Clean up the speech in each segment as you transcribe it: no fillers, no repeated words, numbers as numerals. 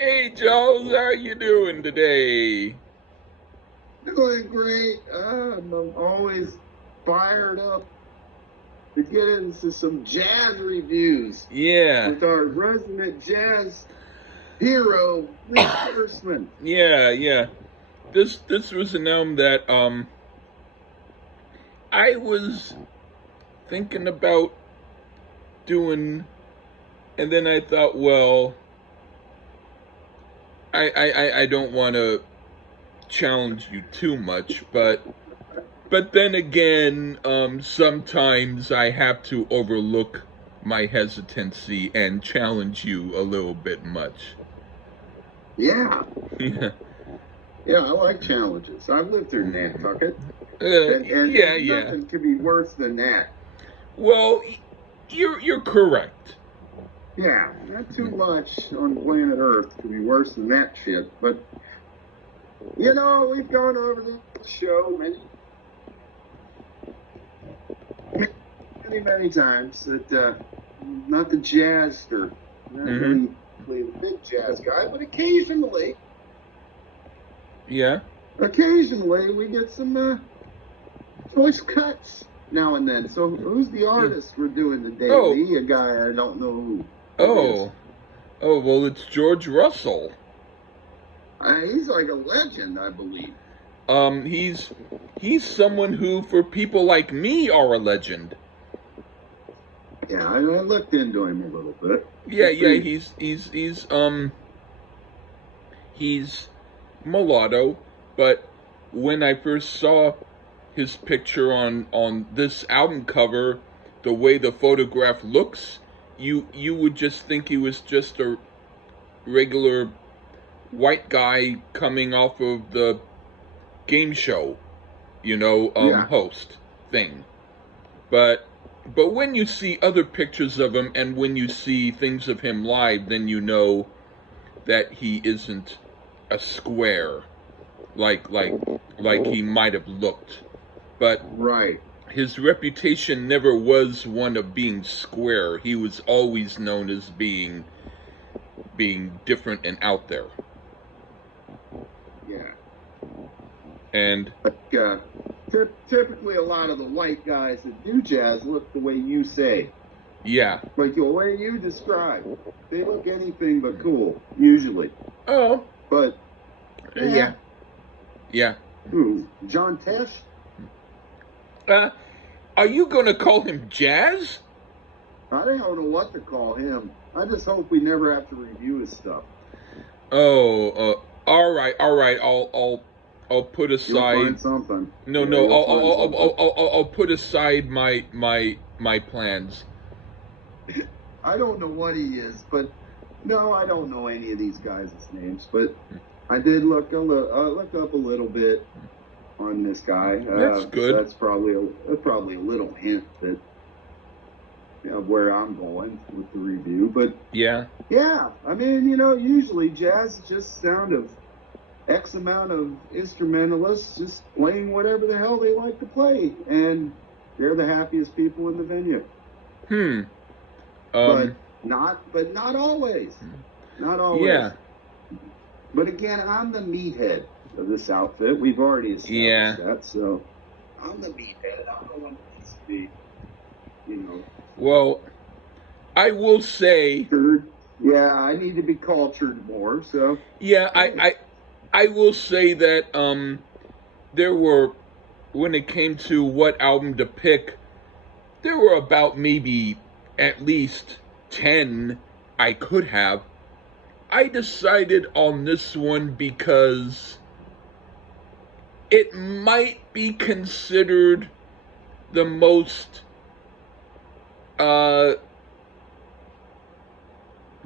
Hey Charles, how you doing today? Doing great. I'm always fired up to get into some jazz reviews Yeah, with our resident jazz hero, Lee Kurtzman. yeah. This was an album that I was thinking about doing, and then I thought, well, I don't want to challenge you too much, but then again, sometimes I have to overlook my hesitancy and challenge you a little bit much. Yeah, Yeah. yeah, I like challenges. I've lived through Nantucket, Yeah, and yeah. nothing could be worse than that. Well, you're correct. Yeah, not too much on planet Earth could be worse than that shit. But we've gone over this show many times that not the jazzster, not Mm-hmm. really the big jazz guy, but Yeah. occasionally we get some choice cuts now and then. So who's the artist we're doing today, Oh. Lee? A guy I don't know who. Oh. Oh. Well, it's George Russell. He's like a legend, I believe. He's someone who, for people like me, are a legend. Yeah, I looked into him a little bit. Yeah. He's mulatto, but when I first saw his picture on this album cover, the way the photograph looks, you would just think he was just a regular white guy coming off of the game show, Yeah. host thing. But when you see other pictures of him and when you see things of him live, then you know that he isn't a square like he might have looked. But Right. his reputation never was one of being square. He was always known as being different and out there. Yeah. And Typically, a lot of the white guys that do jazz look the way you say. yeah. Like the way you describe. They look anything but cool, usually. Oh. But Yeah. Who? John Tesh? Are you gonna call him Jazz? I don't know what to call him. I just hope we never have to review his stuff. Oh, all right. I'll put aside. You'll find something. No, Yeah, no. I'll put aside my plans. I don't know what he is, but no, I don't know any of these guys' names. But I did look up a little bit on this guy. That's good. So that's probably a little hint that where I'm going with the review. But yeah, I mean, usually jazz is just sound of X amount of instrumentalists just playing whatever the hell they like to play, and they're the happiest people in the venue. But not always. Not always. Yeah. But again, I'm the meathead of this outfit. We've already established that, so I'm the meathead. I'm the one that needs to be, Well, I will say. Yeah, I need to be cultured more. So. Yeah, I will say that there were, when it came to what album to pick, there were about maybe at least 10 I could have. I decided on this one because it might be considered the most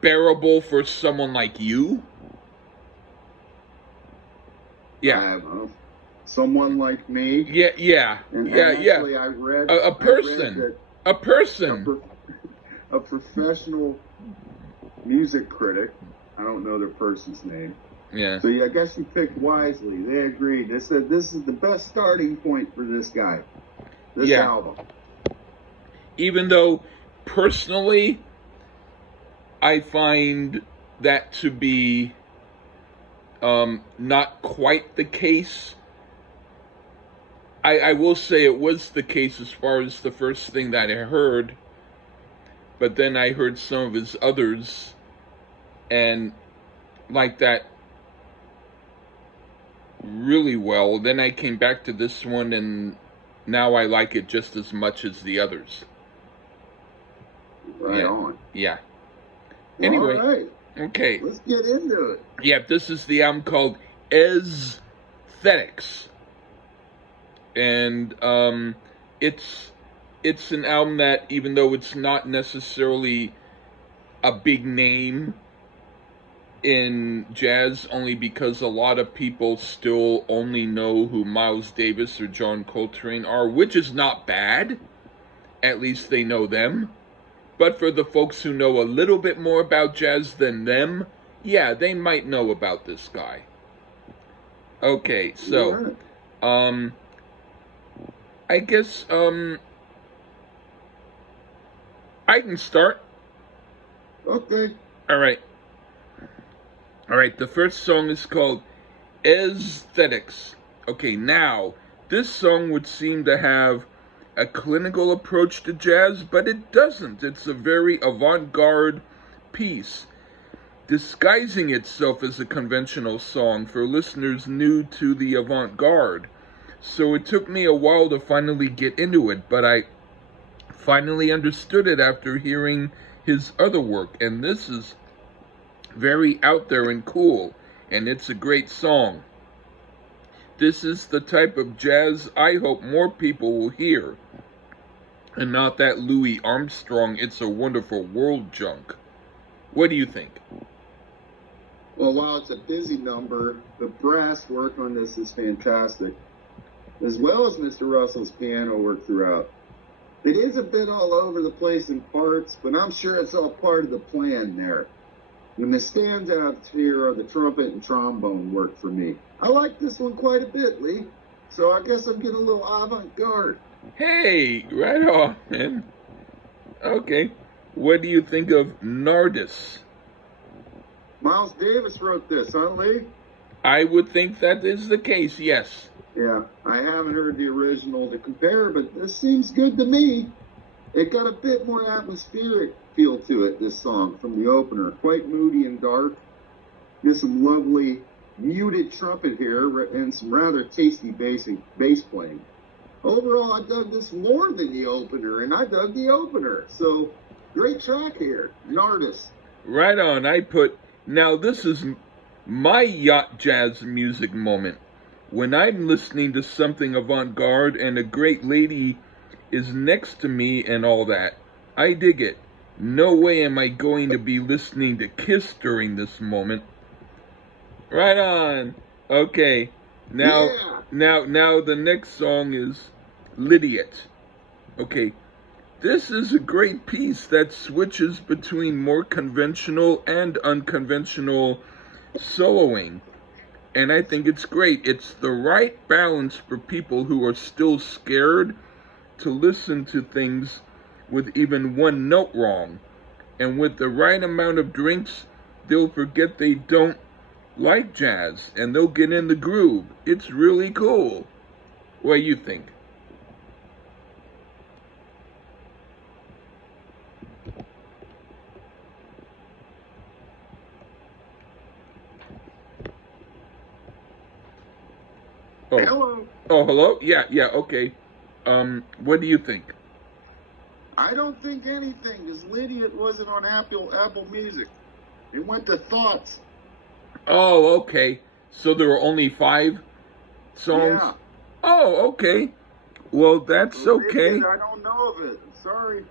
bearable for someone like you. Yeah. Someone like me. Yeah. Actually, I read a person. A professional music critic. I don't know their person's name. Yeah. So I guess you picked wisely. They agreed. They said this is the best starting point for this guy. This album. Even though personally I find that to be not quite the case. I will say it was the case as far as the first thing that I heard, but then I heard some of his others and like that really well. Then I came back to this one and now I like it just as much as the others. Right on. Yeah. Anyway, all right. Okay. Let's get into it. Yeah, this is the album called Thetics. And it's an album that, even though it's not necessarily a big name in jazz, only because a lot of people still only know who Miles Davis or John Coltrane are, which is not bad. At least they know them. But for the folks who know a little bit more about jazz than them, yeah, they might know about this guy. Okay, so I guess I can start. Okay. All right. The first song is called Thetics. Okay, now, this song would seem to have a clinical approach to jazz, but it doesn't. It's a very avant-garde piece, disguising itself as a conventional song for listeners new to the avant-garde. So it took me a while to finally get into it, but I finally understood it after hearing his other work, and this is very out there and cool, and it's a great song. This is the type of jazz I hope more people will hear, and not that Louis Armstrong It's a Wonderful World junk. What do you think? Well, while it's a busy number, the brass work on this is fantastic, as well as Mr. Russell's piano work throughout. It is a bit all over the place in parts, but I'm sure it's all part of the plan there. And the standouts here are the trumpet and trombone work for me. I like this one quite a bit, Lee, so I guess I'm getting a little avant-garde. Hey, right on, man. Okay, what do you think of Nardis? Miles Davis wrote this, huh, Lee? I would think that is the case, yes. Yeah, I haven't heard the original to compare, but this seems good to me. It got a bit more atmospheric feel to it, this song, from the opener. Quite moody and dark. There's some lovely muted trumpet here and some rather tasty bass playing. Overall, I dug this more than the opener, and I dug the opener. So, great track here, Nardis. Right on, now this is my yacht jazz music moment. When I'm listening to something avant-garde and a great lady is next to me and all that, I dig it. No way am I going to be listening to Kiss during this moment. Right on. Okay. Now the next song is Lydiot. Okay. This is a great piece that switches between more conventional and unconventional soloing. And I think it's great. It's the right balance for people who are still scared to listen to things with even one note wrong. And with the right amount of drinks, they'll forget they don't like jazz and they'll get in the groove. It's really cool. What do you think? Oh. Hello. Oh, hello? Yeah, okay. What do you think? I don't think anything, because Lydiot wasn't on Apple Music. It went to Thoughts. Oh, okay. So there were only 5 songs? Yeah. Oh, okay. Well, that's okay. I don't know of it. Sorry.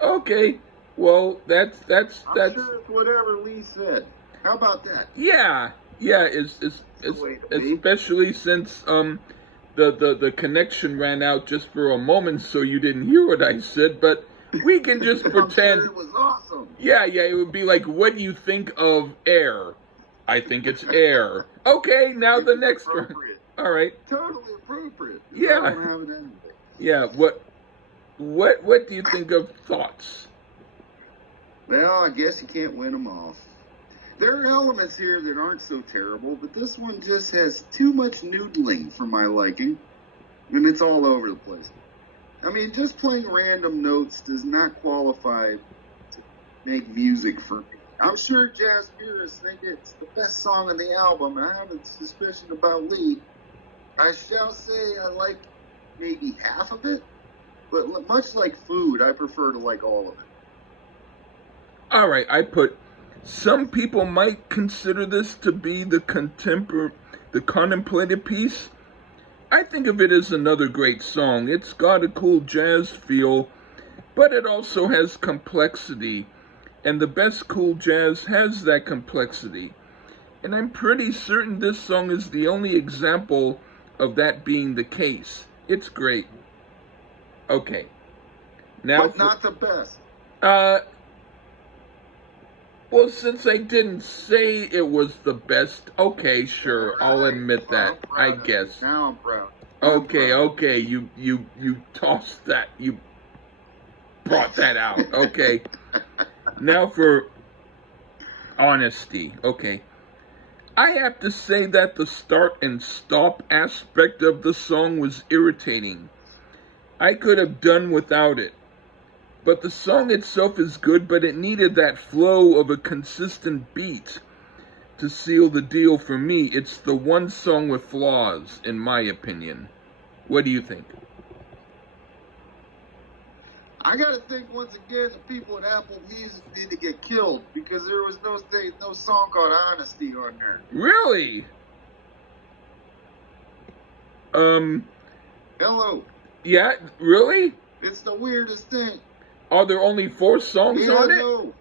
Okay. Well, that's I'm sure it's whatever Lee said. How about that? Yeah. It's especially since the connection ran out just for a moment, so you didn't hear what I said, but we can just pretend. Sure it was awesome. Yeah, it would be like, what do you think of Air? I think it's Air. Okay, now the next one. All right. Totally appropriate. Yeah. I don't have it anyway. Yeah. What do you think of Thoughts? Well, I guess you can't win them all. There are elements here that aren't so terrible, but this one just has too much noodling for my liking, and it's all over the place. I mean, just playing random notes does not qualify to make music for me. I'm sure jazz purists think it's the best song on the album, and I have a suspicion about Lee. I shall say I like maybe half of it, but much like food, I prefer to like all of it. All right, I put, some people might consider this to be the contemplative piece. I think of it as another great song. It's got a cool jazz feel, but it also has complexity, and the best cool jazz has that complexity. And I'm pretty certain this song is the only example of that being the case. It's great. Okay. Now, but not the best. Well, since I didn't say it was the best, okay, sure, I'll admit that. I guess. Now I'm proud. Okay, you tossed that. You brought that out. Okay. Now for honesty. Okay. I have to say that the start and stop aspect of the song was irritating. I could have done without it. But the song itself is good, but it needed that flow of a consistent beat to seal the deal for me. It's the one song with flaws, in my opinion. What do you think? I gotta think once again the people at Apple Music need to get killed because there was no song called Honesty on there. Really? Hello. Yeah, really? It's the weirdest thing. Are there only 4 songs on it? No.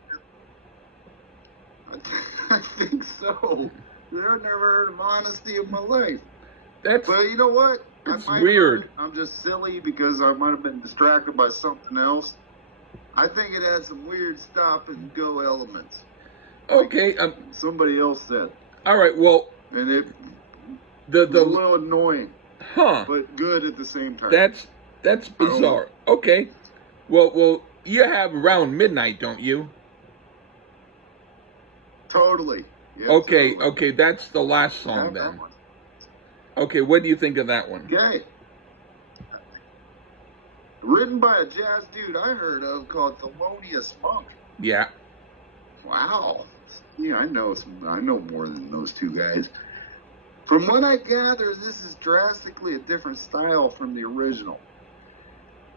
I think so. I've never heard of Honesty in my life. But you know what? It's weird. I'm just silly because I might have been distracted by something else. I think it had some weird stop and go elements. Okay. Somebody else said. All right. Well. And it was a little annoying. Huh. But good at the same time. That's bizarre. Okay. Well, you have around midnight, don't you? Totally. Yeah, okay. totally. Okay. That's the last song then. Okay. What do you think of that one? Okay. Written by a jazz dude I heard of called Thelonious Monk. Yeah. Wow. Yeah, I know more than those two guys. From what I gather, this is drastically a different style from the original.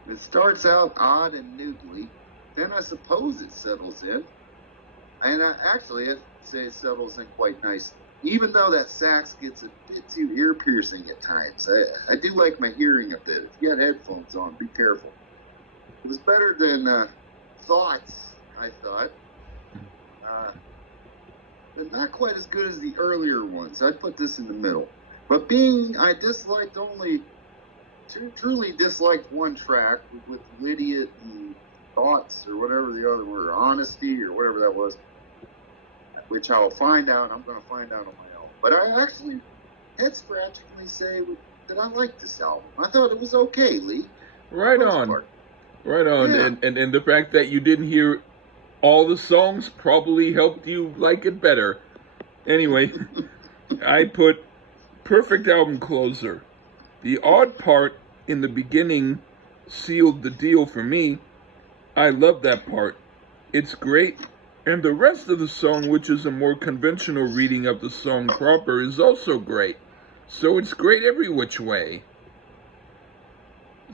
It starts out odd and noodly, then I suppose it settles in. And I'd say it settles in quite nicely. Even though that sax gets a bit too ear-piercing at times. I do like my hearing a bit. If you got headphones on, be careful. It was better than Thoughts, I thought. But not quite as good as the earlier ones. I'd put this in the middle. But I truly disliked one track with Lydia and Thoughts, or whatever the other were, Honesty, or whatever that was, which I'll find out. I'm going to find out on my own. But I actually head-scratchingly say that I liked this album. I thought it was okay, Lee. Right on. Right on. Yeah. And the fact that you didn't hear all the songs probably helped you like it better. Anyway, I put perfect album closer. The odd part in the beginning sealed the deal for me. I love that part. It's great. And the rest of the song, which is a more conventional reading of the song proper, is also great. So it's great every which way.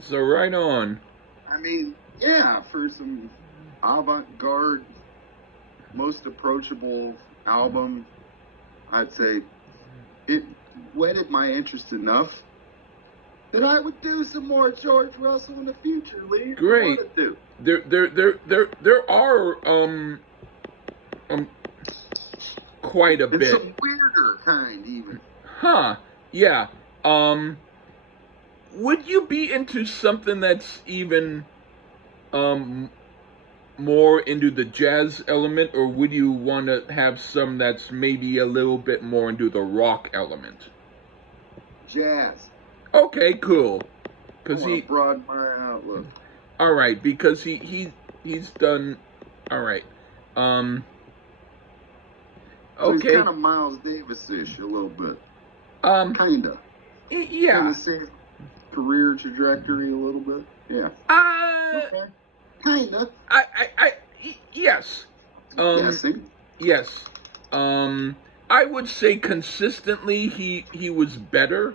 So right on. I mean, yeah, for some avant-garde, most approachable album, I'd say it whetted my interest enough that I would do some more George Russell in the future, Lee. Great. There are quite a bit. And some weirder kind even. Huh. Yeah. Would you be into something that's even more into the jazz element, or would you want to have some that's maybe a little bit more into the rock element? Jazz. Okay, cool. Because he broaden my outlook. All right, because he's done. All right. So he's Okay. kind of Miles Davis-ish a little bit. Kinda. Yeah. Same career trajectory a little bit. Yeah. Okay. Kinda. Yes. Guessing. Yes. I would say consistently he was better.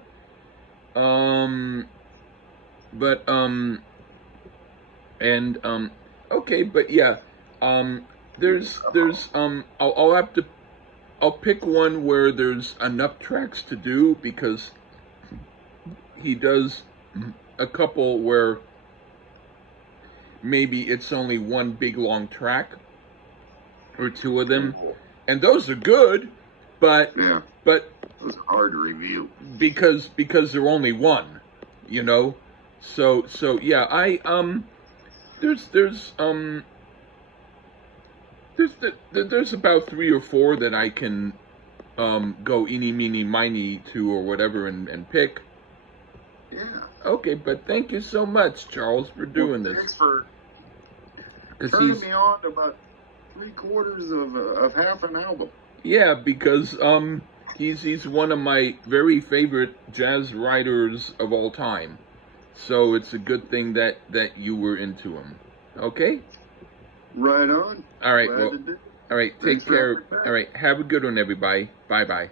But and okay, but yeah. There's I'll have to I'll pick one where there's enough tracks to do, because he does a couple where maybe it's only one big long track or two of them, and those are good, but Yeah. but Those are hard to review. because they're only one, you know. So yeah, there's about 3 or 4 that I can go eeny meeny miny to or whatever and pick. Yeah. Okay, but thank you so much, Charles, for doing this. Thanks for 'Cause turning me on to about 3/4 of half an album. Yeah, because he's one of my very favorite jazz writers of all time. So it's a good thing that you were into him. Okay? Right on. All right. Glad Well, to do. all right. Thanks Take care. for All right. Have a good one, everybody. Bye bye.